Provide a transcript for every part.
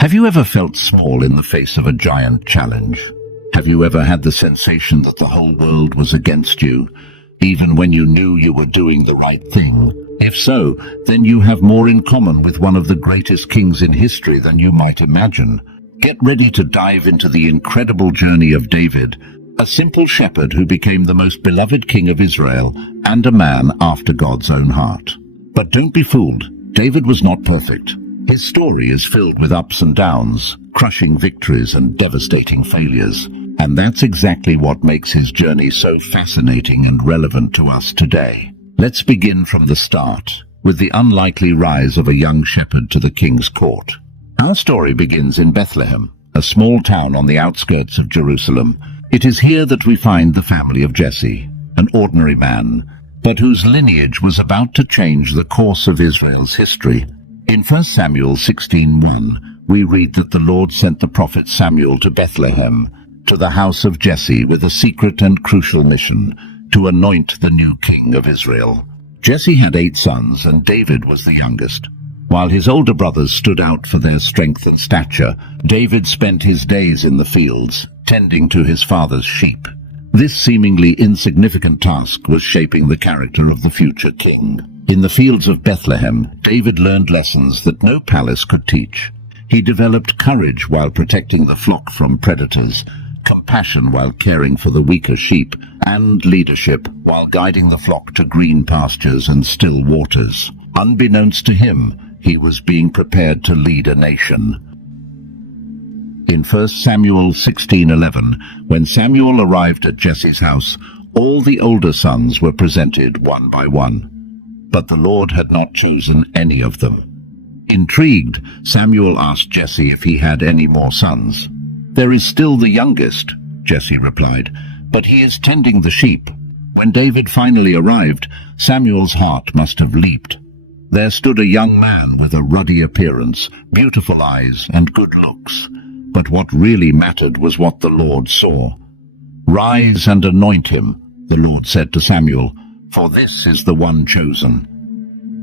Have you ever felt small in the face of a giant challenge? Have you ever had the sensation that the whole world was against you, even when you knew you were doing the right thing? If so, then you have more in common with one of the greatest kings in history than you might imagine. Get ready to dive into the incredible journey of David, a simple shepherd who became the most beloved king of Israel and a man after God's own heart. But don't be fooled. David was not perfect. His story is filled with ups and downs, crushing victories and devastating failures. And that's exactly what makes his journey so fascinating and relevant to us today. Let's begin from the start, with the unlikely rise of a young shepherd to the king's court. Our story begins in Bethlehem, a small town on the outskirts of Jerusalem. It is here that we find the family of Jesse, an ordinary man, but whose lineage was about to change the course of Israel's history. In 1 Samuel 16:1, we read that the Lord sent the prophet Samuel to Bethlehem, to the house of Jesse, with a secret and crucial mission, to anoint the new king of Israel. Jesse had 8 sons, and David was the youngest. While his older brothers stood out for their strength and stature, David spent his days in the fields, tending to his father's sheep. This seemingly insignificant task was shaping the character of the future king. In the fields of Bethlehem, David learned lessons that no palace could teach. He developed courage while protecting the flock from predators, compassion while caring for the weaker sheep, and leadership while guiding the flock to green pastures and still waters. Unbeknownst to him, he was being prepared to lead a nation. In 1 Samuel 16:11, when Samuel arrived at Jesse's house, all the older sons were presented one by one. But the Lord had not chosen any of them. Intrigued, Samuel asked Jesse if he had any more sons. "There is still the youngest," Jesse replied, "but he is tending the sheep." When David finally arrived, Samuel's heart must have leaped. There stood a young man with a ruddy appearance, beautiful eyes, and good looks. But what really mattered was what the Lord saw. "Rise and anoint him," the Lord said to Samuel, "for this is the one chosen."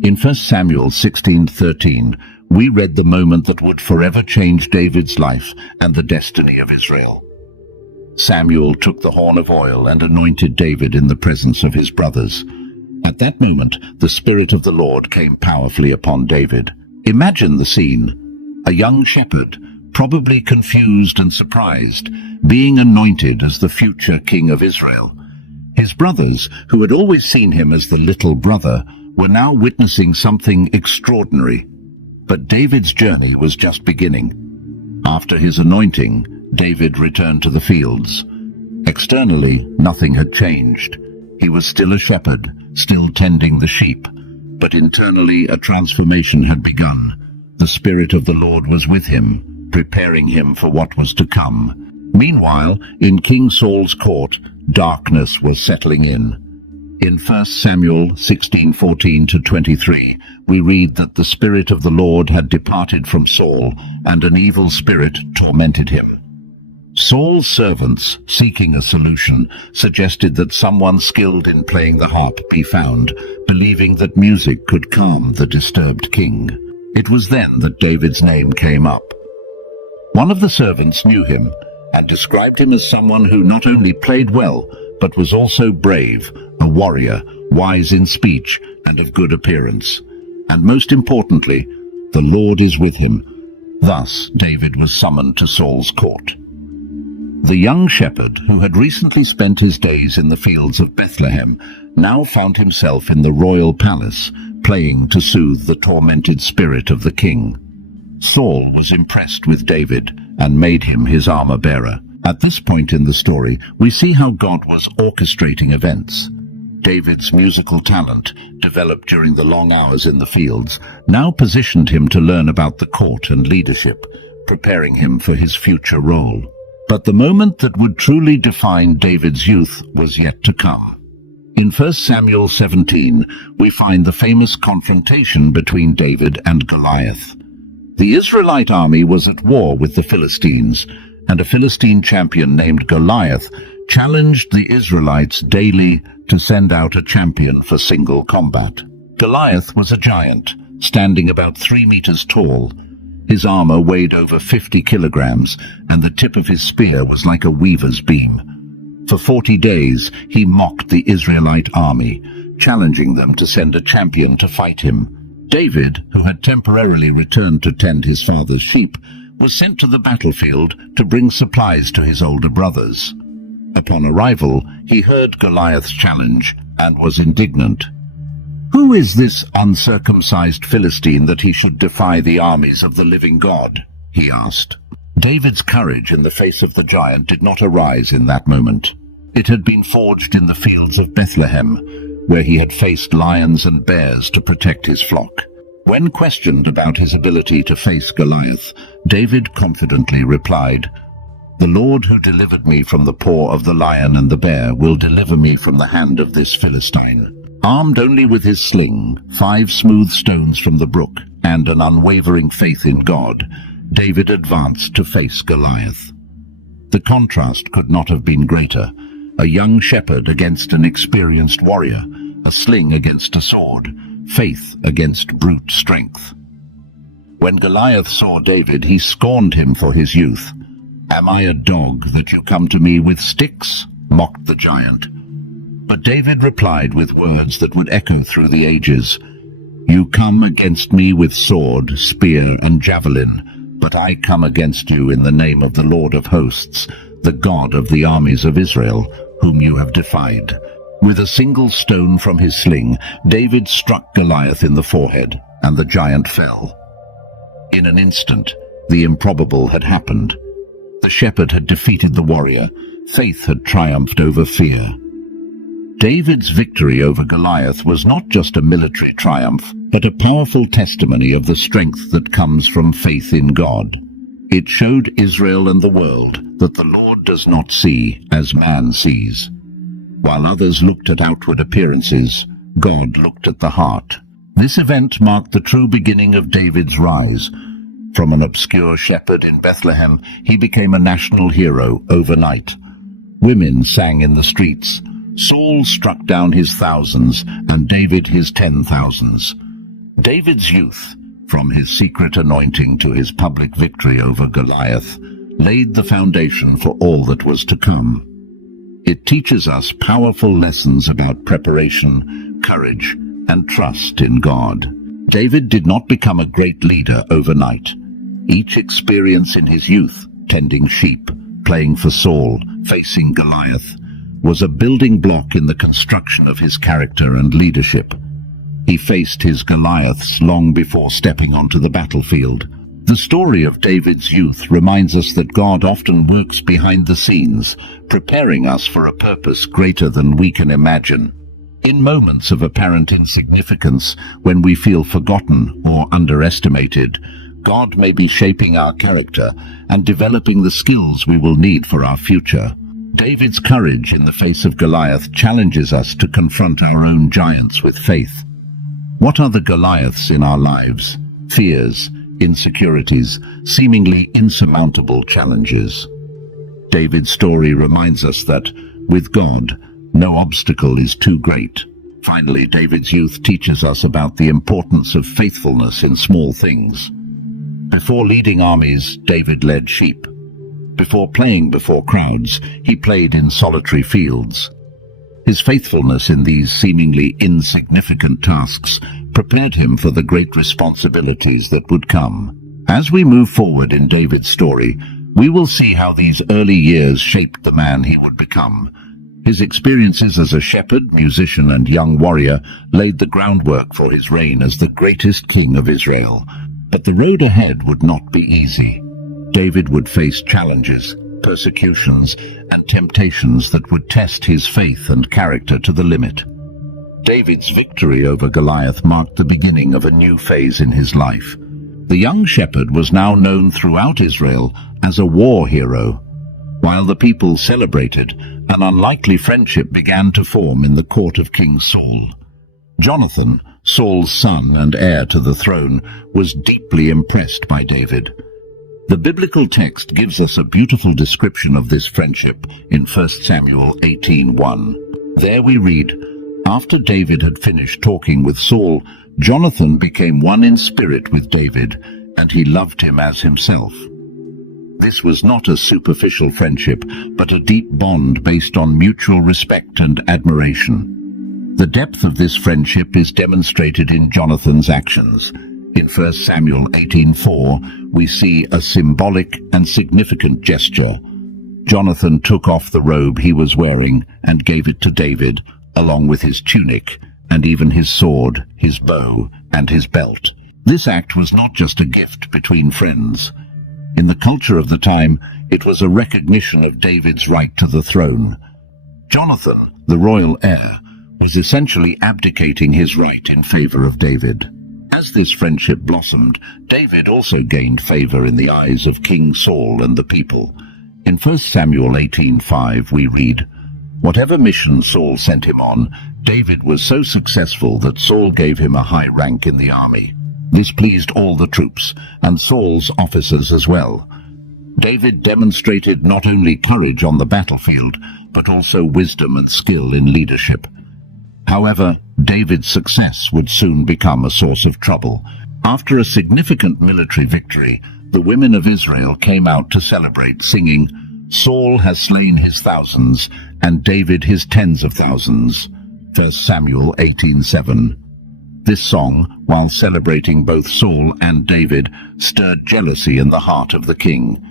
In 1 Samuel 16:13, we read the moment that would forever change David's life and the destiny of Israel. Samuel took the horn of oil and anointed David in the presence of his brothers. At that moment, the Spirit of the Lord came powerfully upon David. Imagine the scene. A young shepherd, probably confused and surprised, being anointed as the future king of Israel. His brothers, who had always seen him as the little brother, were now witnessing something extraordinary. But David's journey was just beginning. After his anointing, David returned to the fields. Externally, nothing had changed. He was still a shepherd, still tending the sheep. But internally, a transformation had begun. The Spirit of the Lord was with him, preparing him for what was to come. Meanwhile, in King Saul's court, darkness was settling in. In 1 Samuel 16:14-23, we read that the Spirit of the Lord had departed from Saul, and an evil spirit tormented him. Saul's servants, seeking a solution, suggested that someone skilled in playing the harp be found, believing that music could calm the disturbed king. It was then that David's name came up. One of the servants knew him, and described him as someone who not only played well, but was also brave, a warrior, wise in speech, and of good appearance. And most importantly, the Lord is with him. Thus, David was summoned to Saul's court. The young shepherd, who had recently spent his days in the fields of Bethlehem, now found himself in the royal palace, playing to soothe the tormented spirit of the king. Saul was impressed with David and made him his armor-bearer. At this point in the story, we see how God was orchestrating events. David's musical talent, developed during the long hours in the fields, now positioned him to learn about the court and leadership, preparing him for his future role. But the moment that would truly define David's youth was yet to come. In 1 Samuel 17, we find the famous confrontation between David and Goliath. The Israelite army was at war with the Philistines, and a Philistine champion named Goliath challenged the Israelites daily to send out a champion for single combat. Goliath was a giant, standing about 3 meters tall. His armor weighed over 50 kilograms, and the tip of his spear was like a weaver's beam. For 40 days, he mocked the Israelite army, challenging them to send a champion to fight him. David, who had temporarily returned to tend his father's sheep, was sent to the battlefield to bring supplies to his older brothers. Upon arrival, he heard Goliath's challenge and was indignant. "Who is this uncircumcised Philistine that he should defy the armies of the living God?" he asked. David's courage in the face of the giant did not arise in that moment. It had been forged in the fields of Bethlehem, where he had faced lions and bears to protect his flock. When questioned about his ability to face Goliath, David confidently replied, "The Lord who delivered me from the paw of the lion and the bear will deliver me from the hand of this Philistine." Armed only with his sling, 5 smooth stones from the brook, and an unwavering faith in God, David advanced to face Goliath. The contrast could not have been greater. A young shepherd against an experienced warrior, a sling against a sword, faith against brute strength. When Goliath saw David, he scorned him for his youth. "Am I a dog that you come to me with sticks?" mocked the giant. But David replied with words that would echo through the ages. "You come against me with sword, spear, and javelin, but I come against you in the name of the Lord of hosts, the God of the armies of Israel, whom you have defied." With a single stone from his sling, David struck Goliath in the forehead, and the giant fell. In an instant, the improbable had happened. The shepherd had defeated the warrior. Faith had triumphed over fear. David's victory over Goliath was not just a military triumph, but a powerful testimony of the strength that comes from faith in God. It showed Israel and the world that the Lord does not see as man sees. While others looked at outward appearances, God looked at the heart. This event marked the true beginning of David's rise. From an obscure shepherd in Bethlehem, he became a national hero overnight. Women sang in the streets. Saul struck down his thousands, and David his 10,000s. David's youth, from his secret anointing to his public victory over Goliath, laid the foundation for all that was to come. It teaches us powerful lessons about preparation, courage, and trust in God. David did not become a great leader overnight. Each experience in his youth, tending sheep, playing for Saul, facing Goliath, was a building block in the construction of his character and leadership. He faced his Goliaths long before stepping onto the battlefield. The story of David's youth reminds us that God often works behind the scenes, preparing us for a purpose greater than we can imagine. In moments of apparent insignificance, when we feel forgotten or underestimated, God may be shaping our character and developing the skills we will need for our future. David's courage in the face of Goliath challenges us to confront our own giants with faith. What are the Goliaths in our lives? Fears, insecurities, seemingly insurmountable challenges. David's story reminds us that, with God, no obstacle is too great. Finally, David's youth teaches us about the importance of faithfulness in small things. Before leading armies, David led sheep. Before playing before crowds, he played in solitary fields. His faithfulness in these seemingly insignificant tasks prepared him for the great responsibilities that would come. As we move forward in David's story, we will see how these early years shaped the man he would become. His experiences as a shepherd, musician, and young warrior laid the groundwork for his reign as the greatest king of Israel. But the road ahead would not be easy. David would face challenges, persecutions, and temptations that would test his faith and character to the limit. David's victory over Goliath marked the beginning of a new phase in his life. The young shepherd was now known throughout Israel as a war hero. While the people celebrated, an unlikely friendship began to form in the court of King Saul. Jonathan, Saul's son and heir to the throne, was deeply impressed by David. The biblical text gives us a beautiful description of this friendship in 1 Samuel 18:1. There we read, "After David had finished talking with Saul, Jonathan became one in spirit with David, and he loved him as himself. This was not a superficial friendship, but a deep bond based on mutual respect and admiration. The depth of this friendship is demonstrated in Jonathan's actions. In 1 Samuel 18:4, we see a symbolic and significant gesture. Jonathan took off the robe he was wearing and gave it to David, along with his tunic, and even his sword, his bow, and his belt. This act was not just a gift between friends. In the culture of the time, it was a recognition of David's right to the throne. Jonathan, the royal heir, was essentially abdicating his right in favor of David. As this friendship blossomed, David also gained favor in the eyes of King Saul and the people. In 1 Samuel 18:5 we read, "Whatever mission Saul sent him on, David was so successful that Saul gave him a high rank in the army. This pleased all the troops, and Saul's officers as well." David demonstrated not only courage on the battlefield, but also wisdom and skill in leadership. However, David's success would soon become a source of trouble. After a significant military victory, the women of Israel came out to celebrate, singing, "Saul has slain his thousands, and David his tens of thousands." 1 Samuel 18:7. This song, while celebrating both Saul and David, stirred jealousy in the heart of the king.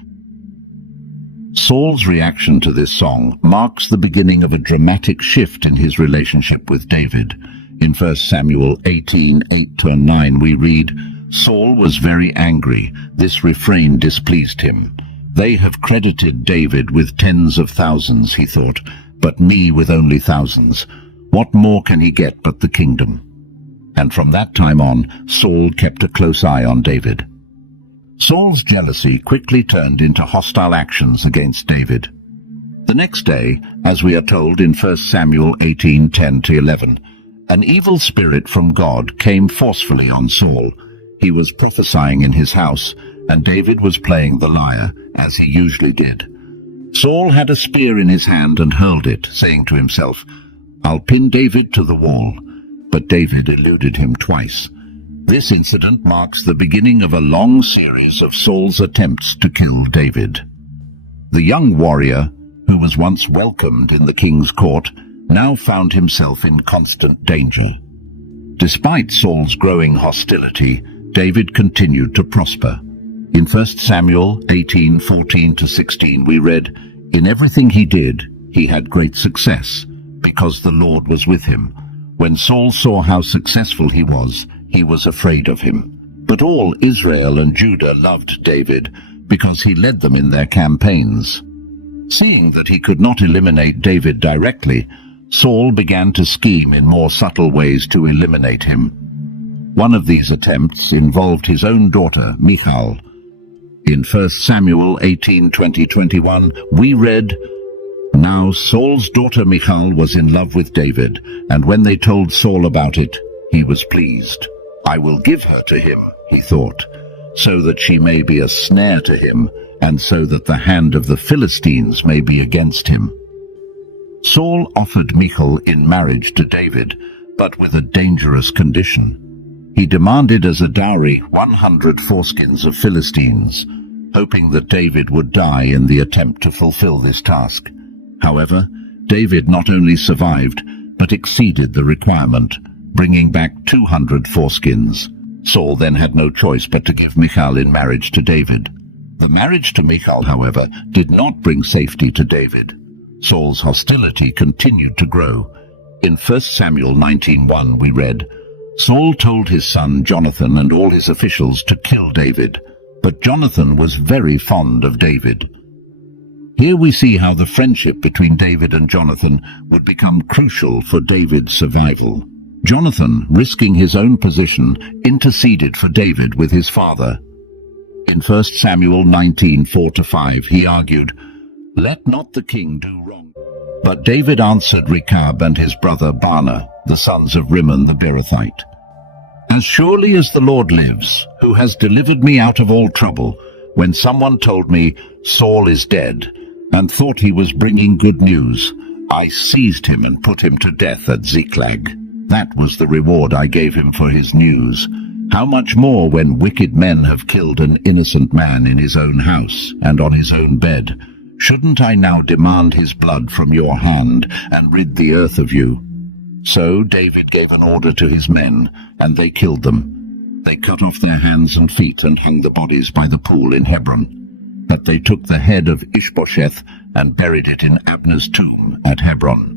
Saul's reaction to this song marks the beginning of a dramatic shift in his relationship with David. In 1 Samuel 18:8-9 we read, "Saul was very angry. This refrain displeased him. They have credited David with tens of thousands, he thought, but me with only thousands. What more can he get but the kingdom?" And from that time on, Saul kept a close eye on David. Saul's jealousy quickly turned into hostile actions against David. The next day, as we are told in 1 Samuel 18:10-11, an evil spirit from God came forcefully on Saul. He was prophesying in his house, and David was playing the lyre, as he usually did. Saul had a spear in his hand and hurled it, saying to himself, "I'll pin David to the wall." But David eluded him twice. This incident marks the beginning of a long series of Saul's attempts to kill David. The young warrior, who was once welcomed in the king's court, now found himself in constant danger. Despite Saul's growing hostility, David continued to prosper. In 1 Samuel 18:14-16 we read, "In everything he did, he had great success, because the Lord was with him. When Saul saw how successful he was afraid of him. But all Israel and Judah loved David, because he led them in their campaigns." Seeing that he could not eliminate David directly, Saul began to scheme in more subtle ways to eliminate him. One of these attempts involved his own daughter, Michal. In 1 Samuel 18:20-21, we read, "Now Saul's daughter Michal was in love with David, and when they told Saul about it, he was pleased. 'I will give her to him,' he thought, 'so that she may be a snare to him, and so that the hand of the Philistines may be against him.' Saul offered Michal in marriage to David, but with a dangerous condition. He demanded as a dowry 100 foreskins of Philistines, hoping that David would die in the attempt to fulfill this task. However, David not only survived, but exceeded the requirement, bringing back 200 foreskins. Saul then had no choice but to give Michal in marriage to David. The marriage to Michal, however, did not bring safety to David. Saul's hostility continued to grow. In 1 Samuel 19:1 we read, "Saul told his son Jonathan and all his officials to kill David, but Jonathan was very fond of David." Here we see how the friendship between David and Jonathan would become crucial for David's survival. Jonathan, risking his own position, interceded for David with his father. In 1 Samuel 19:4-5 he argued, "Let not the king do wrong." But David answered Rechab and his brother Baanah, the sons of Rimmon the Beerothite, "As surely as the Lord lives, who has delivered me out of all trouble, when someone told me, 'Saul is dead,' and thought he was bringing good news, I seized him and put him to death at Ziklag. That was the reward I gave him for his news. How much more when wicked men have killed an innocent man in his own house and on his own bed? Shouldn't I now demand his blood from your hand and rid the earth of you?" So David gave an order to his men, and they killed them. They cut off their hands and feet and hung the bodies by the pool in Hebron. But they took the head of Ishbosheth and buried it in Abner's tomb at Hebron.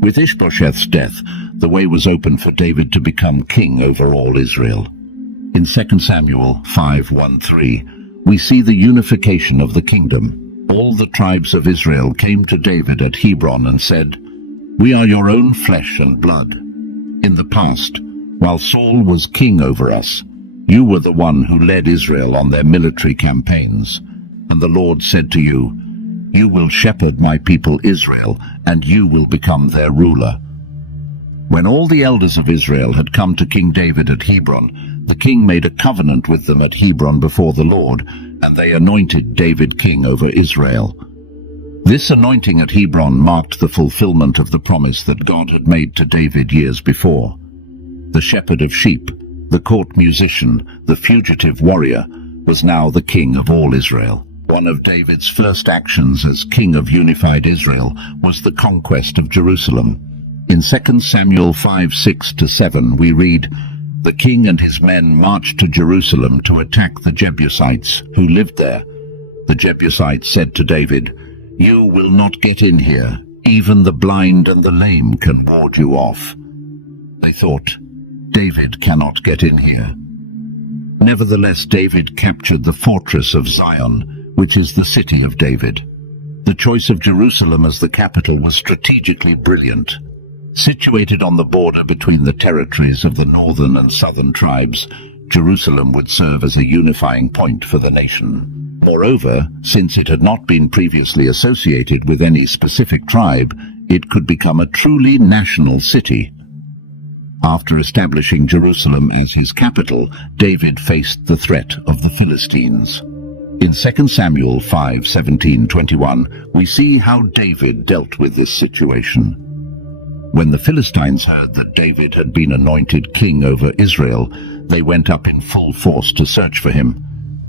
With Ishbosheth's death, the way was open for David to become king over all Israel. In 2 Samuel 5:1-3, we see the unification of the kingdom. All the tribes of Israel came to David at Hebron and said, "We are your own flesh and blood. In the past, while Saul was king over us, you were the one who led Israel on their military campaigns. And the Lord said to you, 'You will shepherd my people Israel, and you will become their ruler.'" When all the elders of Israel had come to King David at Hebron, the king made a covenant with them at Hebron before the Lord, and they anointed David king over Israel. This anointing at Hebron marked the fulfillment of the promise that God had made to David years before. The shepherd of sheep, the court musician, the fugitive warrior, was now the king of all Israel. One of David's first actions as king of unified Israel was the conquest of Jerusalem. In 2 Samuel 5:6-7 we read, "The king and his men marched to Jerusalem to attack the Jebusites who lived there. The Jebusites said to David, 'You will not get in here. Even the blind and the lame can ward you off.' They thought, 'David cannot get in here.' Nevertheless, David captured the fortress of Zion, which is the city of David. The choice of Jerusalem as the capital was strategically brilliant. Situated on the border between the territories of the northern and southern tribes, Jerusalem would serve as a unifying point for the nation. Moreover, since it had not been previously associated with any specific tribe, it could become a truly national city. After establishing Jerusalem as his capital, David faced the threat of the Philistines. In 2 Samuel 5:17-21, we see how David dealt with this situation. When the Philistines heard that David had been anointed king over Israel, they went up in full force to search for him.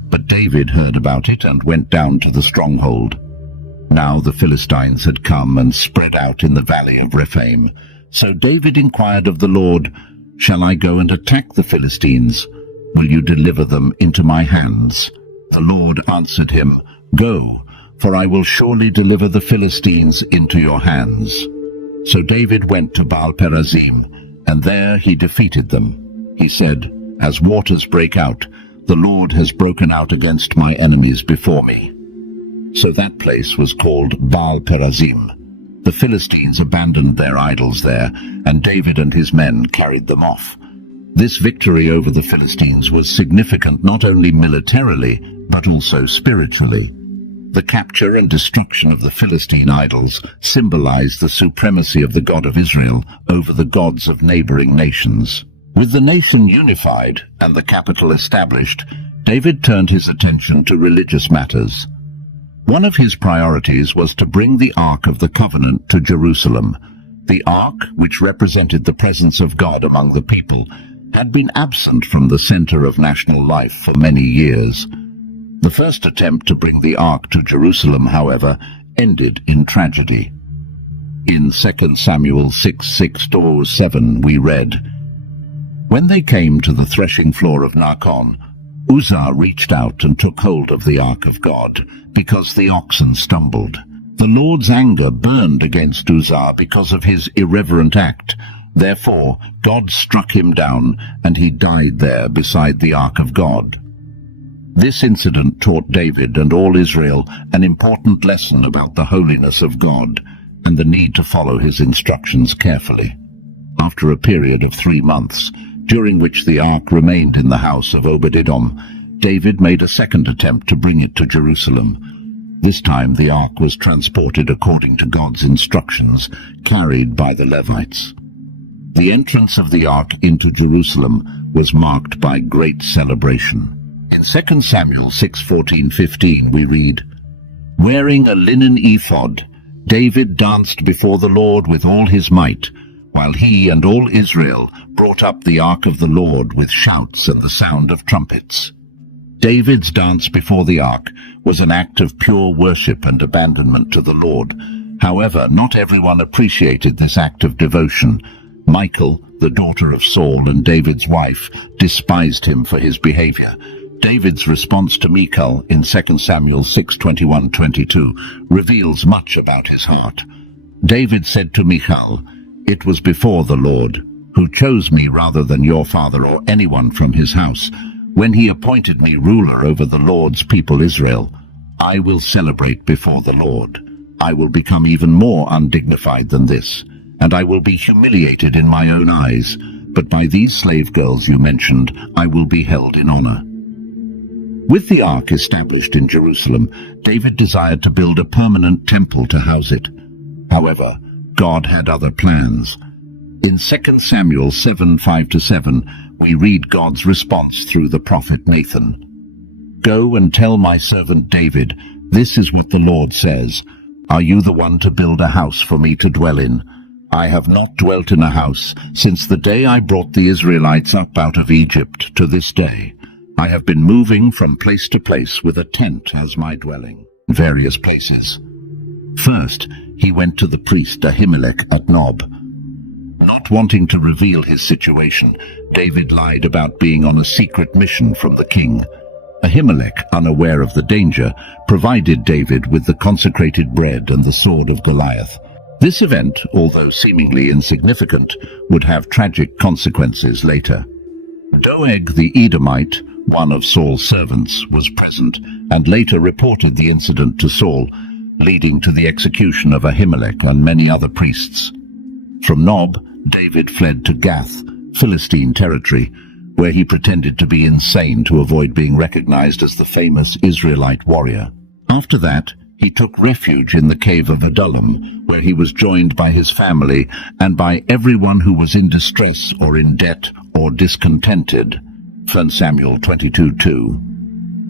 But David heard about it and went down to the stronghold. Now the Philistines had come and spread out in the valley of Rephaim. So David inquired of the Lord, "Shall I go and attack the Philistines? Will you deliver them into my hands?" The Lord answered him, "Go, for I will surely deliver the Philistines into your hands." So David went to Baal-perazim, and there he defeated them. He said, "As waters break out, the Lord has broken out against my enemies before me." So that place was called Baal-perazim. The Philistines abandoned their idols there, and David and his men carried them off. This victory over the Philistines was significant not only militarily, but also spiritually. The capture and destruction of the Philistine idols symbolized the supremacy of the God of Israel over the gods of neighboring nations. With the nation unified and the capital established, David turned his attention to religious matters. One of his priorities was to bring the Ark of the Covenant to Jerusalem. The Ark, which represented the presence of God among the people, had been absent from the center of national life for many years. The first attempt to bring the Ark to Jerusalem, however, ended in tragedy. In 2 Samuel 6:6-7 we read, "When they came to the threshing floor of Nacon, Uzzah reached out and took hold of the Ark of God, because the oxen stumbled. The Lord's anger burned against Uzzah because of his irreverent act. Therefore God struck him down, and he died there beside the Ark of God." This incident taught David and all Israel an important lesson about the holiness of God and the need to follow his instructions carefully. After a period of 3 months, during which the ark remained in the house of Obed-Edom, David made a second attempt to bring it to Jerusalem. This time the ark was transported according to God's instructions, carried by the Levites. The entrance of the ark into Jerusalem was marked by great celebration. In 2 Samuel 6:14-15 we read, "Wearing a linen ephod, David danced before the Lord with all his might, while he and all Israel brought up the ark of the Lord with shouts and the sound of trumpets. David's dance before the ark was an act of pure worship and abandonment to the Lord. However, not everyone appreciated this act of devotion. Michal, the daughter of Saul and David's wife, despised him for his behavior. David's response to Michal in 2 Samuel 6:21-22 reveals much about his heart. David said to Michal, "It was before the Lord, who chose me rather than your father or anyone from his house, when he appointed me ruler over the Lord's people Israel. I will celebrate before the Lord. I will become even more undignified than this, and I will be humiliated in my own eyes, but by these slave girls you mentioned, I will be held in honor." With the ark established in Jerusalem, David desired to build a permanent temple to house it. However, God had other plans. In 2 Samuel 7:5-7, we read God's response through the prophet Nathan. "Go and tell my servant David, this is what the Lord says. Are you the one to build a house for me to dwell in? I have not dwelt in a house since the day I brought the Israelites up out of Egypt to this day. I have been moving from place to place with a tent as my dwelling." In various places. First, he went to the priest Ahimelech at Nob. Not wanting to reveal his situation, David lied about being on a secret mission from the king. Ahimelech, unaware of the danger, provided David with the consecrated bread and the sword of Goliath. This event, although seemingly insignificant, would have tragic consequences later. Doeg the Edomite, one of Saul's servants, was present and later reported the incident to Saul, leading to the execution of Ahimelech and many other priests. From Nob, David fled to Gath, Philistine territory, where he pretended to be insane to avoid being recognized as the famous Israelite warrior. After that, he took refuge in the cave of Adullam, where he was joined by his family and by everyone who was in distress or in debt or discontented. 1 Samuel 22:2.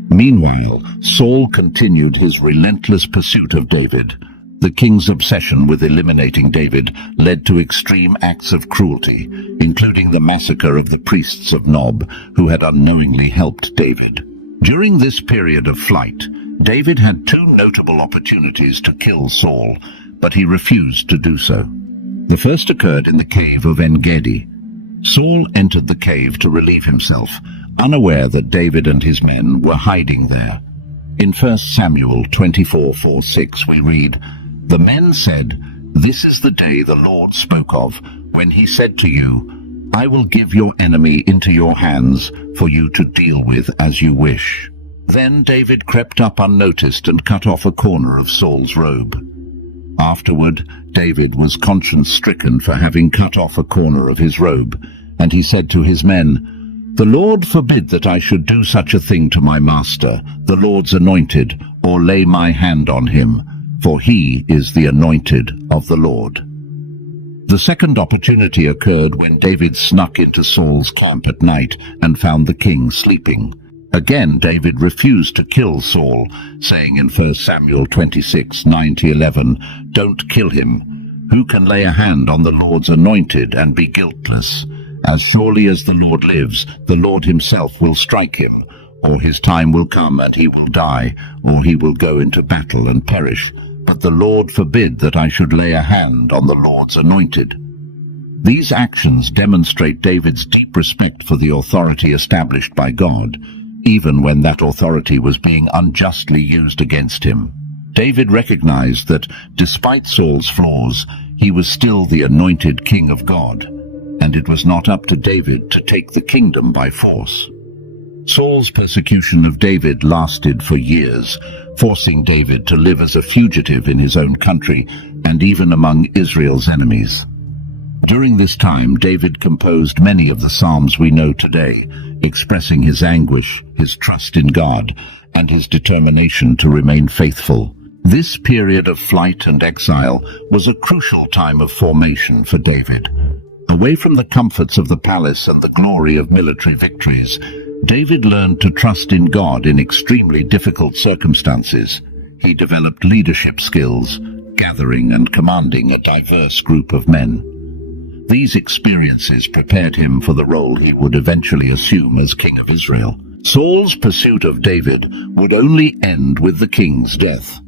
Meanwhile, Saul continued his relentless pursuit of David. The king's obsession with eliminating David led to extreme acts of cruelty, including the massacre of the priests of Nob, who had unknowingly helped David. During this period of flight, David had two notable opportunities to kill Saul, but he refused to do so. The first occurred in the cave of En-Gedi. Saul entered the cave to relieve himself, unaware that David and his men were hiding there. In 1 Samuel 24:4-6 we read, "The men said, 'This is the day the Lord spoke of, when he said to you, I will give your enemy into your hands for you to deal with as you wish.' Then David crept up unnoticed and cut off a corner of Saul's robe. Afterward, David was conscience-stricken for having cut off a corner of his robe, and he said to his men, 'The Lord forbid that I should do such a thing to my master, the Lord's anointed, or lay my hand on him, for he is the anointed of the Lord.'" The second opportunity occurred when David snuck into Saul's camp at night and found the king sleeping. Again, David refused to kill Saul, saying in 1 Samuel 26:9-11, "Don't kill him. Who can lay a hand on the Lord's anointed and be guiltless? As surely as the Lord lives, the Lord himself will strike him, or his time will come and he will die, or he will go into battle and perish. But the Lord forbid that I should lay a hand on the Lord's anointed." These actions demonstrate David's deep respect for the authority established by God, even when that authority was being unjustly used against him. David recognized that, despite Saul's flaws, he was still the anointed king of God, and it was not up to David to take the kingdom by force. Saul's persecution of David lasted for years, forcing David to live as a fugitive in his own country and even among Israel's enemies. During this time, David composed many of the Psalms we know today, expressing his anguish, his trust in God, and his determination to remain faithful. This period of flight and exile was a crucial time of formation for David. Away from the comforts of the palace and the glory of military victories, David learned to trust in God in extremely difficult circumstances. He developed leadership skills, gathering and commanding a diverse group of men. These experiences prepared him for the role he would eventually assume as king of Israel. Saul's pursuit of David would only end with the king's death.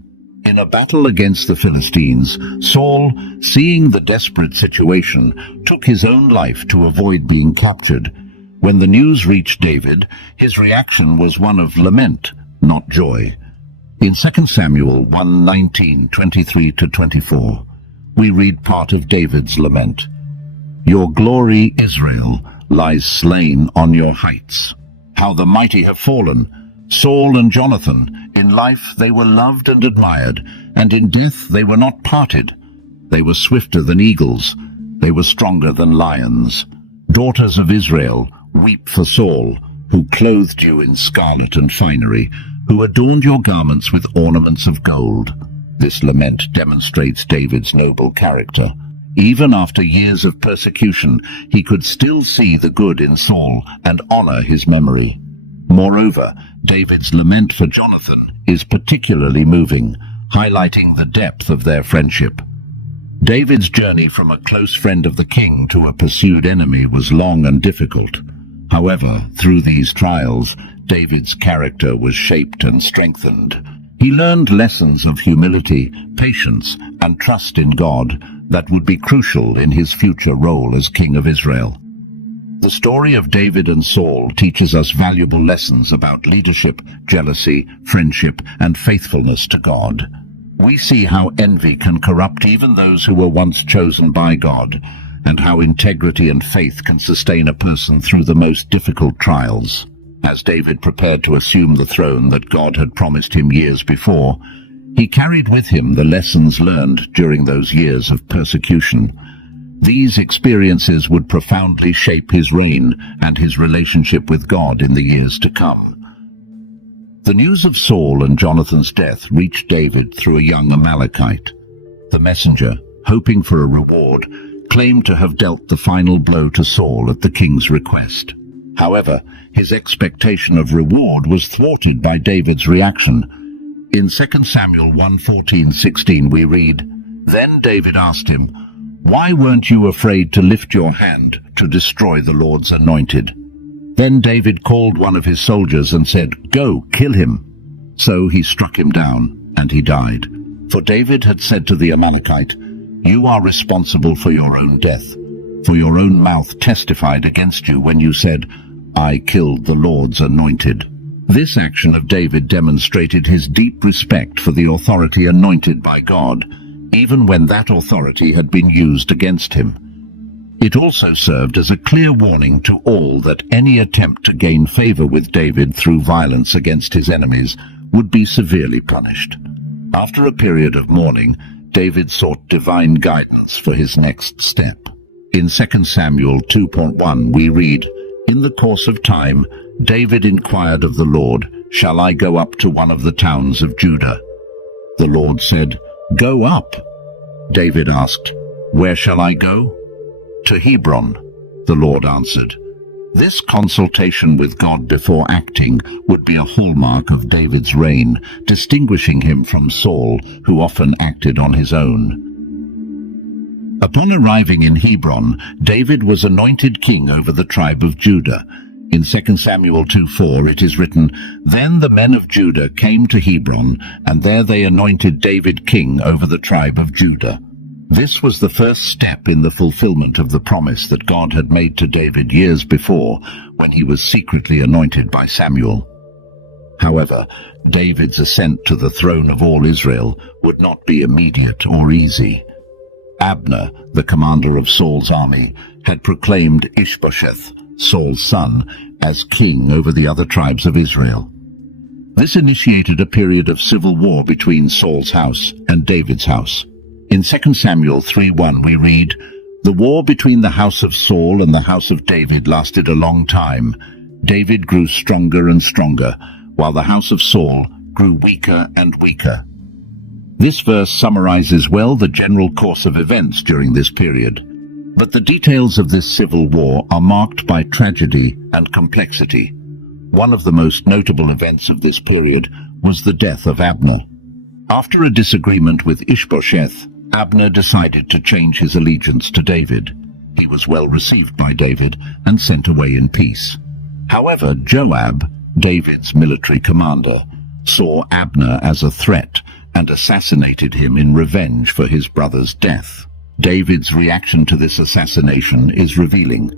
In a battle against the Philistines, Saul, seeing the desperate situation, took his own life to avoid being captured. When the news reached David, his reaction was one of lament, not joy. In 2 Samuel 1:19-23-24, we read part of David's lament. "Your glory, Israel, lies slain on your heights. How the mighty have fallen! Saul and Jonathan, in life they were loved and admired, and in death they were not parted. They were swifter than eagles, they were stronger than lions. Daughters of Israel, weep for Saul, who clothed you in scarlet and finery, who adorned your garments with ornaments of gold." This lament demonstrates David's noble character. Even after years of persecution, he could still see the good in Saul and honor his memory. Moreover, David's lament for Jonathan is particularly moving, highlighting the depth of their friendship. David's journey from a close friend of the king to a pursued enemy was long and difficult. However, through these trials, David's character was shaped and strengthened. He learned lessons of humility, patience, and trust in God that would be crucial in his future role as king of Israel. The story of David and Saul teaches us valuable lessons about leadership, jealousy, friendship, and faithfulness to God. We see how envy can corrupt even those who were once chosen by God, and how integrity and faith can sustain a person through the most difficult trials. As David prepared to assume the throne that God had promised him years before, he carried with him the lessons learned during those years of persecution. These experiences would profoundly shape his reign and his relationship with God in the years to come. The news of Saul and Jonathan's death reached David through a young Amalekite. The messenger, hoping for a reward, claimed to have dealt the final blow to Saul at the king's request. However, his expectation of reward was thwarted by David's reaction. In 2 Samuel 1:14-16 we read, "Then David asked him, 'Why weren't you afraid to lift your hand to destroy the Lord's anointed?' Then David called one of his soldiers and said, 'Go, kill him.' So he struck him down, and he died. For David had said to the Amalekite, 'You are responsible for your own death, for your own mouth testified against you when you said, I killed the Lord's anointed.'" This action of David demonstrated his deep respect for the authority anointed by God, even when that authority had been used against him. It also served as a clear warning to all that any attempt to gain favor with David through violence against his enemies would be severely punished. After a period of mourning, David sought divine guidance for his next step. In 2 Samuel 2:1 we read, "In the course of time, David inquired of the Lord, 'Shall I go up to one of the towns of Judah?' The Lord said, 'Go up.' David asked, 'Where shall I go?' 'To Hebron,' the Lord answered. This consultation with God before acting would be a hallmark of David's reign, distinguishing him from Saul, who often acted on his own. Upon arriving in Hebron, David was anointed king over the tribe of Judah. In 2 Samuel 2:4 it is written, "Then the men of Judah came to Hebron, and there they anointed David king over the tribe of Judah." This was the first step in the fulfillment of the promise that God had made to David years before, when he was secretly anointed by Samuel. However, David's ascent to the throne of all Israel would not be immediate or easy. Abner, the commander of Saul's army, had proclaimed Ishbosheth, Saul's son, as king over the other tribes of Israel. This initiated a period of civil war between Saul's house and David's house. In 2 Samuel 3:1 we read, "The war between the house of Saul and the house of David lasted a long time. David grew stronger and stronger, while the house of Saul grew weaker and weaker." This verse summarizes well the general course of events during this period. But the details of this civil war are marked by tragedy and complexity. One of the most notable events of this period was the death of Abner. After a disagreement with Ishbosheth, Abner decided to change his allegiance to David. He was well received by David and sent away in peace. However, Joab, David's military commander, saw Abner as a threat and assassinated him in revenge for his brother's death. David's reaction to this assassination is revealing.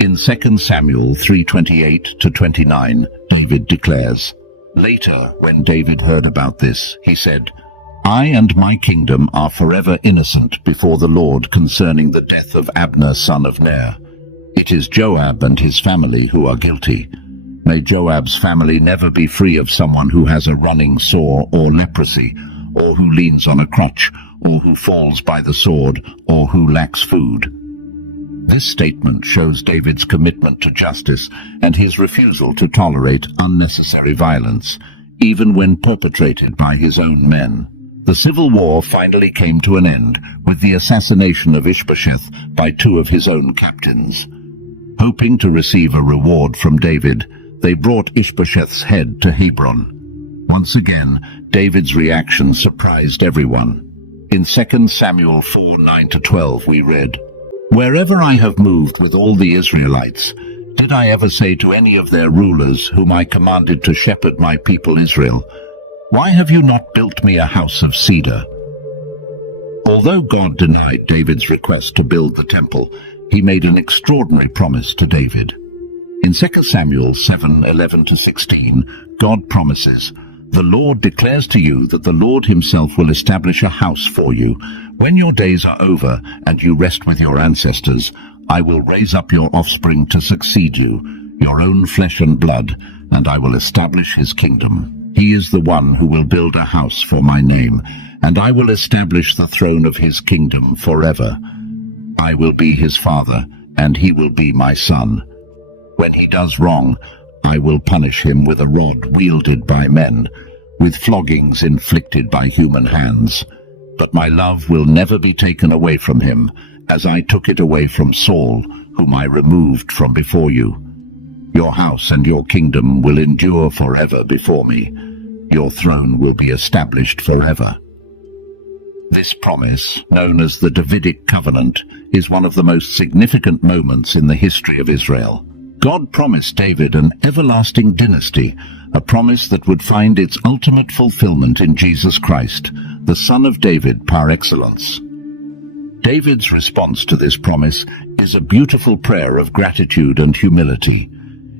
In 2 Samuel 3:28-29, David declares, "Later, when David heard about this, he said, 'I and my kingdom are forever innocent before the Lord concerning the death of Abner son of Ner. It is Joab and his family who are guilty. May Joab's family never be free of someone who has a running sore or leprosy, or who leans on a crutch, or who falls by the sword, or who lacks food.'" This statement shows David's commitment to justice and his refusal to tolerate unnecessary violence, even when perpetrated by his own men. The civil war finally came to an end with the assassination of Ishbosheth by two of his own captains. Hoping to receive a reward from David, they brought Ishbosheth's head to Hebron. Once again, David's reaction surprised everyone. In 2 Samuel 4:9-12 we read, "Wherever I have moved with all the Israelites, did I ever say to any of their rulers whom I commanded to shepherd my people Israel, 'Why have you not built me a house of cedar?'" Although God denied David's request to build the temple, he made an extraordinary promise to David. In 2 Samuel 7:11-16, God promises, "The Lord declares to you that the Lord himself will establish a house for you. When your days are over and you rest with your ancestors, I will raise up your offspring to succeed you, your own flesh and blood, and I will establish his kingdom. He is the one who will build a house for my name, and I will establish the throne of his kingdom forever. I will be his father, and he will be my son. When he does wrong, I will punish him with a rod wielded by men, with floggings inflicted by human hands. But my love will never be taken away from him, as I took it away from Saul, whom I removed from before you. Your house and your kingdom will endure forever before me. Your throne will be established forever." This promise, known as the Davidic covenant, is one of the most significant moments in the history of Israel. God promised David an everlasting dynasty, a promise that would find its ultimate fulfillment in Jesus Christ, the Son of David par excellence. David's response to this promise is a beautiful prayer of gratitude and humility.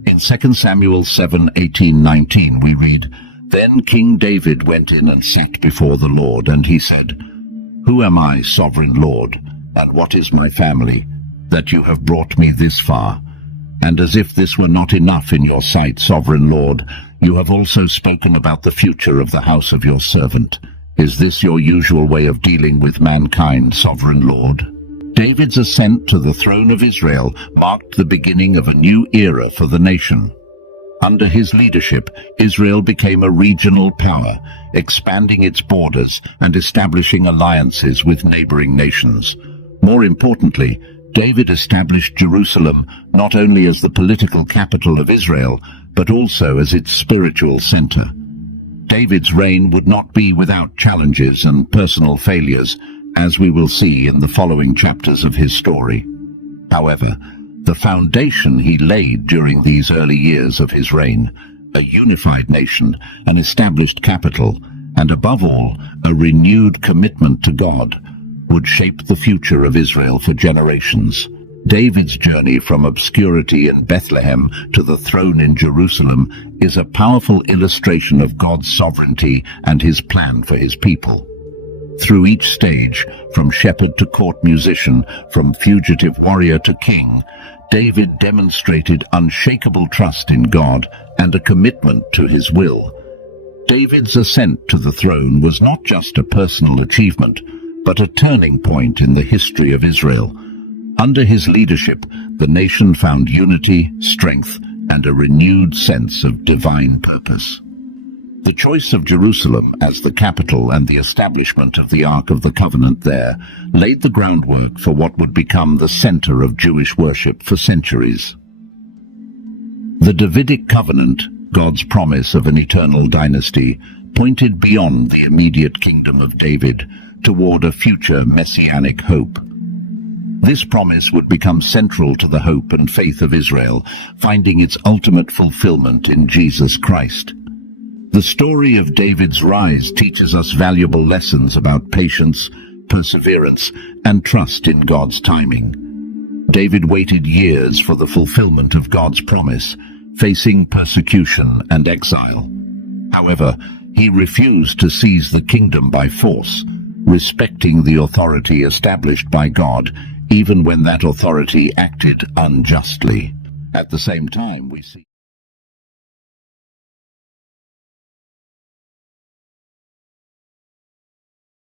In 2 Samuel 7:18-19 we read, "Then King David went in and sat before the Lord, and he said, 'Who am I, sovereign Lord, and what is my family, that you have brought me this far? And as if this were not enough in your sight, sovereign Lord, you have also spoken about the future of the house of your servant. Is this your usual way of dealing with mankind, sovereign Lord?'" David's ascent to the throne of Israel marked the beginning of a new era for the nation. Under his leadership, Israel became a regional power, expanding its borders and establishing alliances with neighboring nations. More importantly, David established Jerusalem not only as the political capital of Israel, but also as its spiritual center. David's reign would not be without challenges and personal failures, as we will see in the following chapters of his story. However, the foundation he laid during these early years of his reign, a unified nation, an established capital, and above all, a renewed commitment to God, would shape the future of Israel for generations. David's journey from obscurity in Bethlehem to the throne in Jerusalem is a powerful illustration of God's sovereignty and his plan for his people. Through each stage, from shepherd to court musician, from fugitive warrior to king, David demonstrated unshakable trust in God and a commitment to his will. David's ascent to the throne was not just a personal achievement, but a turning point in the history of Israel. Under his leadership, the nation found unity, strength, and a renewed sense of divine purpose. The choice of Jerusalem as the capital and the establishment of the Ark of the Covenant there laid the groundwork for what would become the center of Jewish worship for centuries. The Davidic covenant, God's promise of an eternal dynasty, pointed beyond the immediate kingdom of David toward a future messianic hope. This promise would become central to the hope and faith of Israel, finding its ultimate fulfillment in Jesus Christ. The story of David's rise teaches us valuable lessons about patience, perseverance, and trust in God's timing. David waited years for the fulfillment of God's promise, facing persecution and exile. However, he refused to seize the kingdom by force, respecting the authority established by God, even when that authority acted unjustly. At the same time, we see